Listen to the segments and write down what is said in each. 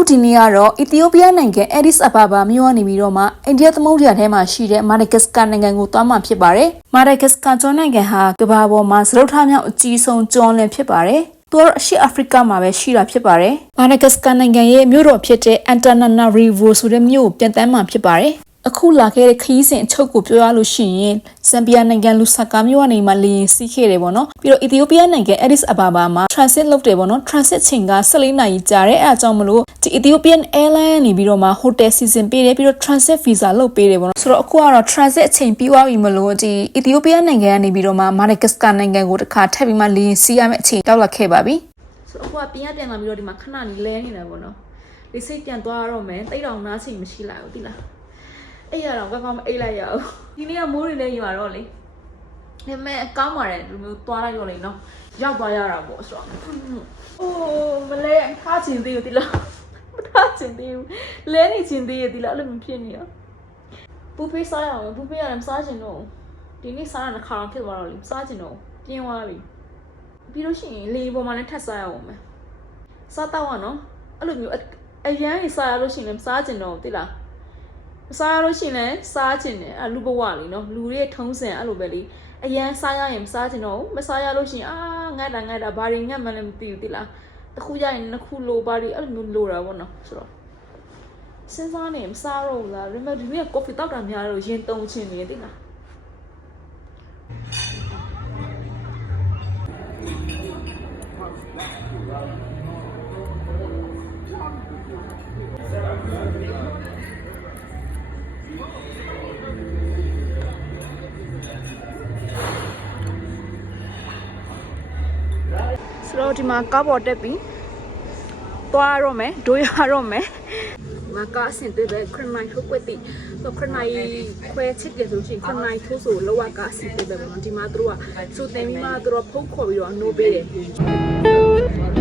အခုဒီနေ့ကတော့အီသီယိုးပီးယားနိုင်ငံအက်ဒစ်အဘာဘာမြို့ကနေပြီးတော့မှအိန္ဒိယသမုဒ္ဒရာထဲမှာရှိတဲ့မာဒဂတ်စကာနိုင်ငံကိုသွားမှာဖြစ်ပါတယ်။မာဒဂတ်စကာကျွန်းနိုင်ငံဟာကမ္ဘာပေါ်မှာစရုပ်ထားမြောက်အကြီးဆုံးကျွန်းလင်းဖြစ်ပါတယ်။သူကတော့အရှေ့အာဖရိကမှာပဲရှိတာဖြစ်ပါတယ်။မာဒဂတ်စကာနိုင်ငံရဲ့မြို့တော်ဖြစ်တဲ့အန်တာနာနာရီဗိုဆိုတဲ့မြို့ကိုပြန်တမ်းမှာဖြစ်ပါတယ်။ အခုလာခဲ့တဲ့ခရီးစဉ်အချုပ်ကိုပြောရလို့ရှိရင်ဇမ်ဘီယာနိုင်ငံလူဆာကာမြို့ကနေမှလေရင်စီးခဲ့တယ်ပေါ့နော်ပြီးတော့အီသီယိုးပီးယားနိုင်ငံအက်ဒစ်အဘာဘာမှာ transit လုပ်တယ်ပေါ့နော် transit ချိန်က14နာရီကြာတယ်အဲအကြောင်းမလို့ဒီ Ethiopian Airline ကနေပြီးတော့မှ hotel season ပေးတယ်ပြီးတော့ transit visa လုပ်ပေးတယ်ပေါ့နော်ဆိုတော့အခုကတော့ transit အချိန်ပြီးသွားပြီမလို့ဒီ Ethiopia နိုင်ငံကနေပြီးတော့မှ Madagascar နိုင်ငံကိုတစ်ခါထပ်ပြီးမှလေရင်စီးရမယ့်အချိန်ရောက်လာခဲ့ပါပြီဆိုတော့အခုကပြန်ရပြန်လာပြီးတော့ဒီမှာခဏနေလဲနေတာပေါ့နော်လေစိတ်ပြန်သွားရတော့မယ်တိတ်တောင်နားချိန်မရှိလိုက်ဘူးတိလား အိပ်ရတော့ကောင်းကောင်းမအိပ်လိုက်ရအောင်ဒီနေ့ကမိုးတွေလည်းရွာတော့လေဒါပေမဲ့အကောင်းပါတယ်ဒီမျိုးသွားလိုက်တော့လေနော်ရောက်သွားရတာပေါ့ဆိုတော့အိုးမလဲထားချင်သေးဘူးဒီလားမထားချင်သေးဘူးလဲနေချင်သေးရဒီလားအဲ့လိုမျိုးဖြစ်နေရပူဖေးစားရအောင်ပူဖေးရတယ်မစားချင်တော့ဒီနေ့စားရတဲ့ခါတော့ဖြစ်သွားတော့လေမစားချင်တော့ပြင်းသွားပြီပြီးလို့ရှိရင်လေပေါ်မှာလည်းထပ်စားရအောင်မယ်စားတော့ကနော်အဲ့လိုမျိုးအရန်ကြီးစားရလို့ရှိရင်လည်းမစားချင်တော့ဘူးတိလား မစားရလို့ရှိရင်လည်းစားချင်တယ်အလူဘဝလीနော်လူတွေရဲ့ထုံးစံအဲ့လိုပဲလीအရန်စားရရင်မစားချင်တော့ဘူးမစားရလို့ရှိရင်အာငတ်တာငတ်တာဘာတွေငတ်မှလည်းမသိဘူးတိလားတစ်ခုရရင်နှစ်ခုလိုပါတွေအဲ့လိုမျိုးလိုတာပေါ့နော်ဆိုတော့စဉ်းစားနေမစားတော့ဘူးလားဒါပေမဲ့ဒီနေ့ကော်ဖီတောက်တာများတော့ရင်တုံချင်နေတိလားဆို တော့ဒီမှာကားပေါ်တက်ပြီးသွားရတော့မယ်ဒိုးရတော့မယ်ငါကားအဆင်တွေ့ပဲခရနိုင်ထုတ်ွက်တိဆိုခရနိုင်ခွဲချစ်တယ်ဆိုရှင်ခရနိုင်ထိုးဆိုလောကကားအဆင်တွေ့ပဲပေါ့နော်ဒီမှာသူတို့ကစူတင်ပြီးမှသူတို့ဖုတ်ခေါ်ပြီးတော့နိုးပေးတယ်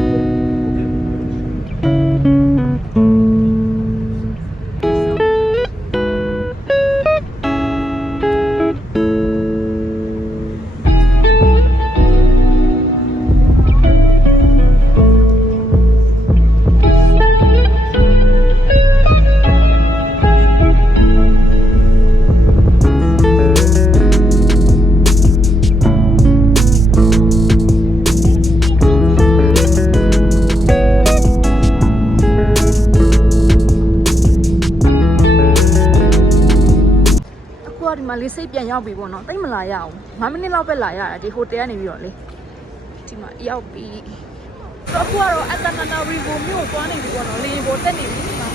ရောက်ပြီပေါ့နော်တိတ်မလာရအောင်9မိနစ်လောက်ပဲလာရတာဒီဟိုတယ်ကနေပြီးတော့လေဒီမှာရောက်ပြီတော့အခုကတော့အတနာနာရီဗိုမြို့ကိုသွားနေပြီပေါ့နော်လေဘောတက်နေပြီဒီမှာ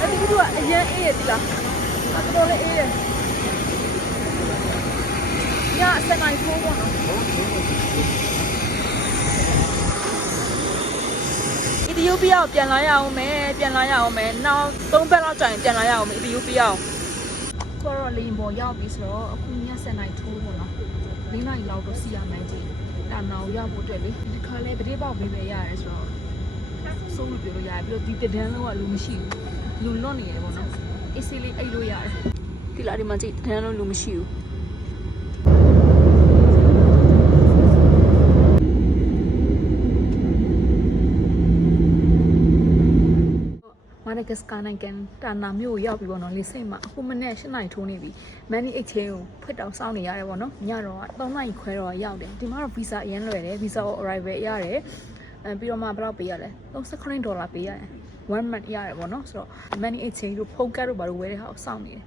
အဲ့ဒီကအရင်အေးရဒီလားအတော်လေးအေးရညစနေဖိုးပေါ့နော်အီသီယိုးပီးယားကိုပြန်လာရအောင်မယ်ပြန်လာရအောင်မယ်နောက်၃ဘက်လောက်ကြာရင်ပြန်လာရအောင်မယ်အီသီယိုးပီးယားကို ကိုတော့လိန်ပေါ်ရောက်ပြီဆိုတော့အခုည7နိုင်ထိုးပေါ့နော်၄နိုင်လောက်တော့စီရမယ်ကြည့်ဒါနောက်ရောက်ဖို့အတွက်လေဒီခါလဲပတိပေါက်ပေးပဲရတယ်ဆိုတော့စိုးမပြောလို့ရတယ်ပြီးတော့ဒီတဒန်းလုံးကလူမရှိဘူးလူလွတ်နေရပေါ့နော်အေးဆေးလေးအိတ်လို့ရတယ်ဒီလာဒီမှာကြည့်တဒန်းလုံးလူမရှိဘူး မာဒဂတ်စကာနိုင်ငံတာနာမြို့ကိုရောက်ပြီပေါ့နော်လေစိတ်မှာအခုမနေ့၈နိုင်ထိုးနေပြီမန်နီအိတ်ချင်းကိုဖွင့်တောင်စောင့်နေရတယ်ပေါ့နော်ညတော့3နိုင်ခွဲတော့ရောက်တယ်ဒီမှာတော့ဗီဇာအရင်လွယ်တယ်ဗီဇာကို arrival ရတယ်အဲပြီးတော့မှဘယ်လောက်ပေးရလဲ39ဒေါ်လာပေးရတယ်1 month ရတယ်ပေါ့နော်ဆိုတော့မန်နီအိတ်ချင်းတို့ဖုန်းကတ်တို့ဘာလို့ဝယ်တဲ့ဟာကိုစောင့်နေတယ်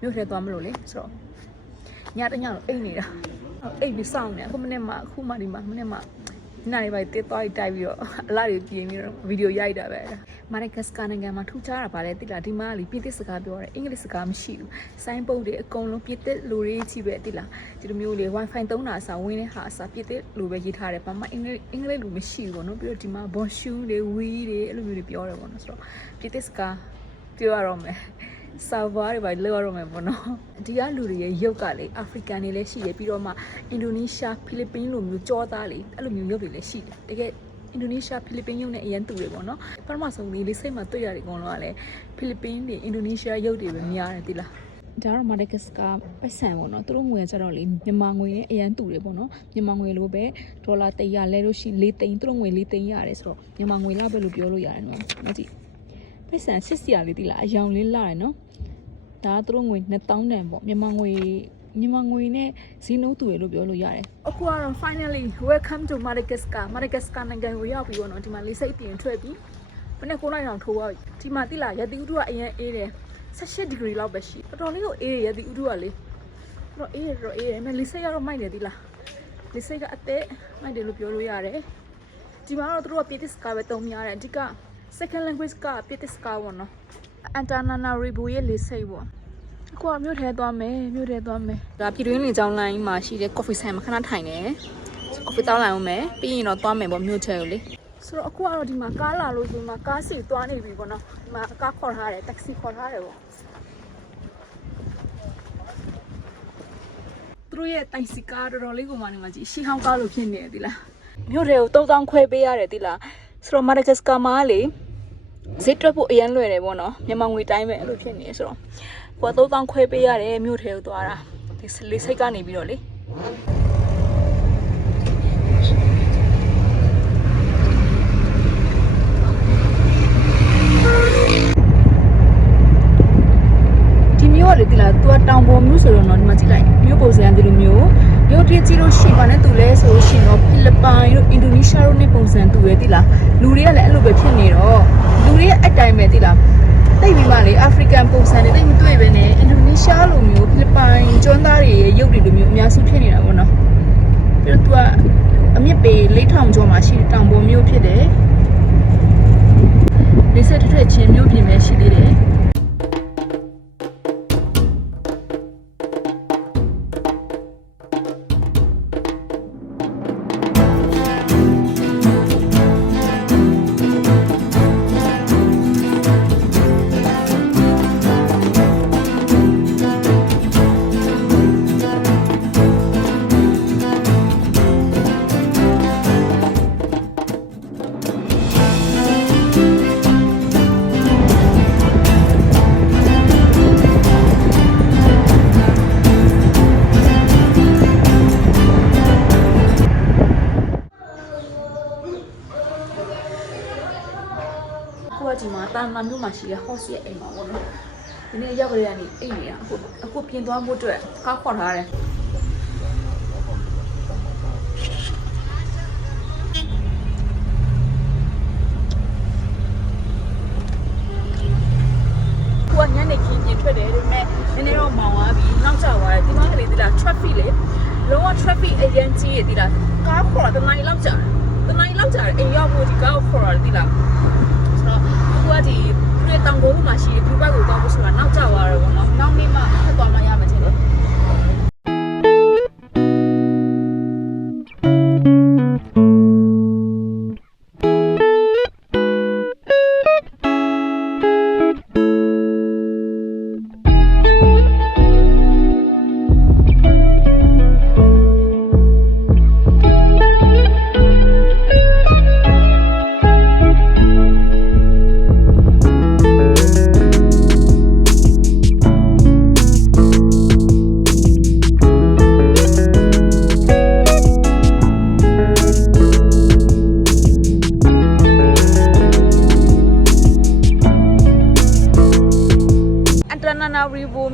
မြို့ထဲသွားမလို့လေဆိုတော့ညတညတော့အိတ်နေတာအိတ်ပြီးစောင့်နေအခုမနေ့မှအခုမှဒီမှာမနေ့မှ နားရီပိုက်တက်သွားတိုက်ပြီးတော့အလားတွေပြင်ပြီးတော့ဗီဒီယိုရိုက်တာပဲမာဒဂတ်စကာနိုင်ငံမှာထူးခြားတာပါလေတိလားဒီမှာလीပြည်သစ်စကားပြောရတယ်အင်္ဂလိပ်စကားမရှိဘူးဆိုင်းပုတ်တွေအကုန်လုံးပြည်သစ်လူတွေကြီးပဲတိလားဒီလိုမျိုးလေ wifi သုံးတာအစားဝင်တဲ့ဟာအစားပြည်သစ်လူပဲရေးထားတယ်ဘာမှအင်္ဂလိပ်အင်္ဂလိပ်လူမရှိဘူးပေါ့နော်ပြီးတော့ဒီမှာ bonjour တွေ we တွေအဲ့လိုမျိုးတွေပြောတယ်ပေါ့နော်ဆိုတော့ပြည်သစ်စကားပြောရတော့မယ် ဆာဗာတွေပဲလောက်ရတော့မယ်ပေါ့နော်ဒီကလူတွေရဲ့ရုပ်ကလေအာဖရိကန်တွေလည်းရှိတယ်ပြီးတော့မှအင်ဒိုနီးရှားဖိလစ်ပင်းလိုမျိုးကြောသားလေအဲ့လိုမျိုးရုပ်တွေလည်းရှိတယ်တကယ်အင်ဒိုနီးရှားဖိလစ်ပင်းရုပ်နဲ့အရင်တူတယ်ပေါ့နော်ပထမဆုံးလေးလေးစိတ်မှာတွေ့ရတယ်အကုန်လုံးကလည်းဖိလစ်ပင်းတွေအင်ဒိုနီးရှားရုပ်တွေပဲများတယ်တိလားဒါတော့မာဒဂတ်စကာပတ်စံပေါ့နော်သူတို့ငွေကကြတော့လေမြန်မာငွေနဲ့အရန်တူတယ်ပေါ့နော်မြန်မာငွေလိုပဲဒေါ်လာ100လဲလို့ရှိရင်4သိန်းသူတို့ငွေ4သိန်းရတယ်ဆိုတော့မြန်မာငွေလောက်ပဲလို့ပြောလို့ရတယ်နော်မကြည့် ပိတ်ဆန်စစ်စရာလေးတိလားအယောင်လေးလာတယ်နော်ဒါကသူတို့ငွေ2000တန်ပေါ့မြန်မာငွေမြန်မာငွေနဲ့ဈေးနှုန်းတူရလို့ပြောလို့ရတယ်အခုကတော့ finally welcome to Madagascar Madagascar နိုင်ငံကိုရောက်ပြီပေါ့နော်ဒီမှာလေးစိတ်ပြင်ထွက်ပြီမနေ့9နိုင်အောင်ထိုးသွားပြီဒီမှာတိလားရတိဥတုကအရင်အေးတယ်18 degree လောက်ပဲရှိတော်တော်လေးကိုအေးရရတိဥတုကလေတော့အေးရတော့အေးရမယ်လေးစိတ်ကတော့မိုက်တယ်တိလားလေးစိတ်ကအသက်မိုက်တယ်လို့ပြောလို့ရတယ်ဒီမှာတော့သူတို့က Pietisca ပဲတုံးများတယ်အဓိက second language က Pietisca ပေါ့နော် Antananarivo ရဲ့လေးစိတ်ပေါ့အခုကမြို့ထဲသွားမယ်မြို့ထဲသွားမယ်ဒါပြည်တွင်းလင်ကျောင်းလိုင်းမှာရှိတဲ့ coffee ဆိုင်မှာခဏထိုင်နေ coffee တောင်းလိုက်အောင်မယ်ပြီးရင်တော့သွားမယ်ပေါ့မြို့ထဲကိုလေဆိုတော့အခုကတော့ဒီမှာကားလာလို့ဆိုမှကားစီသွားနေပြီပေါ့နော်ဒီမှာကားခေါ်ထားတယ် taxi ခေါ်ထားတယ်ပေါ့သူတို့ရဲ့တိုင်စီကားတော်တော်လေးကိုမှနေမှာကြည့်ရှီဟောင်းကားလို့ဖြစ်နေတယ်ဒီလားမြို့ထဲကို3000ခွဲပေးရတယ်ဒီလား ဆိုတော့မာဒဂတ်စကာမှာလေဈေးတွက်ဖို့အရင်လွယ်တယ်ပေါ့နော်မြန်မာငွေတိုင်းပဲအဲ့လိုဖြစ်နေရဆိုတော့ကိုက3000ခွဲပေးရတယ်မြို့ထဲကိုသွားတာဒီလေးစိတ်ကနေပြီးတော့လေ ဒီမျိုးကလေဒီလား तू တောင်ပေါ်မျိုးဆိုတော့နော်ဒီမှာကြည့်လိုက်မျိုးပုံစံဒီလိုမျိုးရုပ်တရက်ကြည့်လို့ရှိပါနဲ့သူလဲဆိုလို့ရှိရင်တော့ဖိလစ်ပိုင်တို့အင်ဒိုနီးရှားတို့နဲ့ပုံစံတူရဲဒီလားလူတွေကလည်းအဲ့လိုပဲဖြစ်နေတော့လူတွေရဲ့အတိုင်းပဲဒီလားတိတ်ပြီးမှလေအာဖရိကန်ပုံစံတွေတိတ်မတွေ့ပဲနဲ့အင်ဒိုနီးရှားလိုမျိုးဖိလစ်ပိုင်ကျွန်းသားတွေရဲ့ရုပ်တွေလိုမျိုးအများစုဖြစ်နေတာပေါ့နော်ပြီးတော့ तू ကအမြင့်ပေ4000ကျော်မှာရှိတဲ့တောင်ပေါ်မျိုးဖြစ်တယ် မှာတာမန်မြို့မှာရှိတဲ့ host ရဲ့အိမ်မှာပေါ့နော်ဒီနေ့ရောက်ကြရနေအိမ်နေတာအခုအခုပြင်သွားဖို့အတွက်ကားခေါ်ထားတယ်ကိုညနေခင်းပြင်ထွက်တယ်ဒါပေမဲ့နည်းနည်းတော့မောင်သွားပြီနောက်ကျသွားတယ်ဒီမှာကလေးဒီလား traffic လေလုံးဝ traffic agency ရဲ့ဒီလားကားခေါ်တာတနိုင်လောက်ကြာတယ်တနိုင်လောက်ကြာတယ်အိမ်ရောက်ဖို့ဒီကားကိုခေါ်တာဒီလား ဆိုတော့အခုကဒီသူ ရဲ့တောင်ကုန်းမှာရှိတဲ့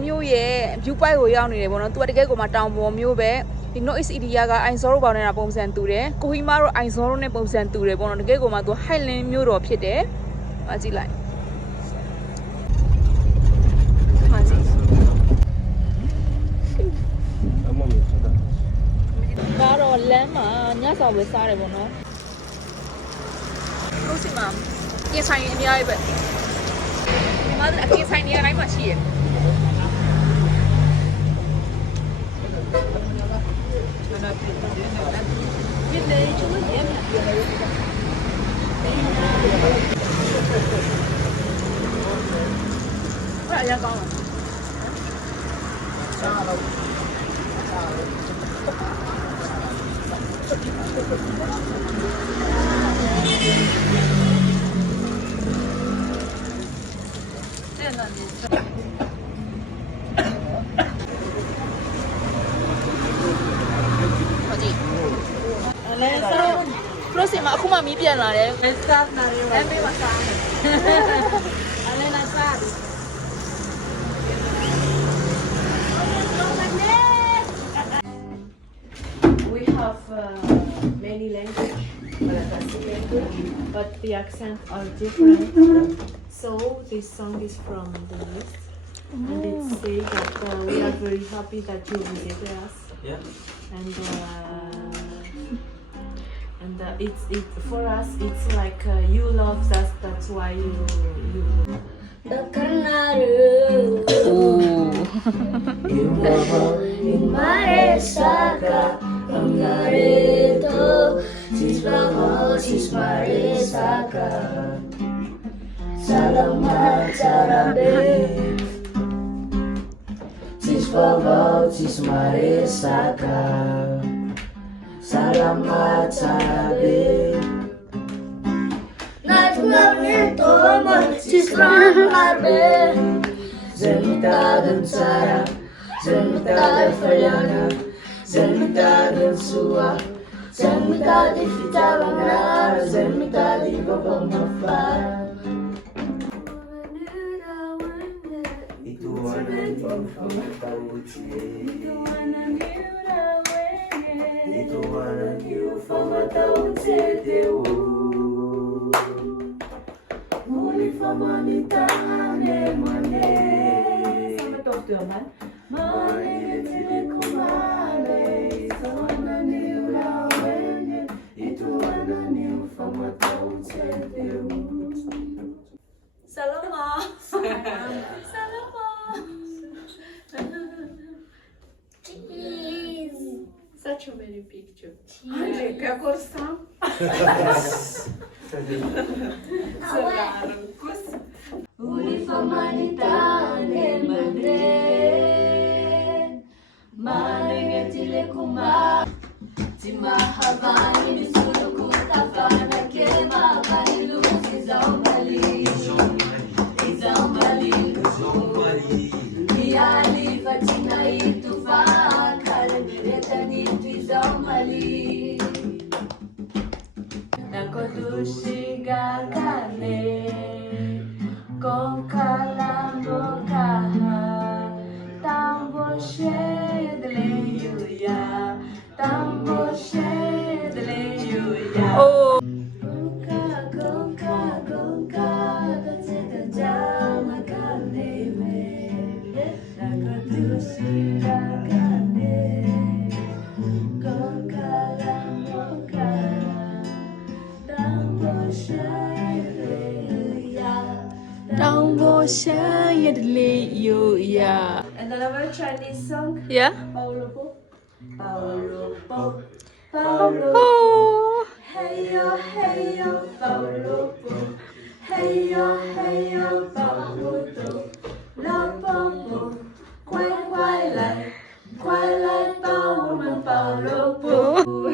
မြို့ရဲ့ view point ကိုရောက်နေတယ်ပေါ့နော်။ तू ကတကယ်ကိုမှတောင်ပေါ်မြို့ပဲ။ဒီ North East Area က Aizoro ပေါင်းနေတာပုံစံတူတယ်။ကိုဟီမာတို့ Aizoro နဲ့ပုံစံတူတယ်ပေါ့နော်။တကယ်ကိုမှ तू Highland မြို့တော်ဖြစ်တယ်။မကြည့်လိုက်။မကြည့်ဒါတော့လမ်းမှာညဆောင်ပဲစားတယ်ပေါ့နော်။လို့စီမှာပြင်ဆိုင်အများကြီးပဲ။ဒီမှာအပြင်ဆိုင်နေရာတိုင်းမှာရှိရဲ့။ အဲ့အရင်ကောင်းတယ်။အဲ့ We have uh, many languages, but the accent are different. So this song is from the East, And it safe that uh, we are very happy that you visited us. Yeah. And uh, and uh, it's it for us. It's like uh, you love us. That's why you you. Maresaka, Angareto, Sisbamo, Sismaresaka. Salamat Sarabe salamat sabi Nagmamil to magsislang Zemita dun sara, zemita zemitadan fayana Zemitadan suwa, zemita di zemitadi fitabanara Zemitadi babang mafara Ituan ang iyong pangatawitin Ituan ang iyong Lituanan niyo famataon si Deo Muli famanitan e mane Sama to sto man Mane tine kumane Sana niyo rawene Lituanan niyo famataon si picture. Андрій, какой сам? Țărancuț. Ulifamanitane mane, mane gătile cu ma, timahava Aleluia. Tamboche, Oh. Another Chinese song? Yeah. 拔萝卜拔嘿哟嘿哟拔萝嘿哟嘿哟拔不老快快来快来帮我们拔萝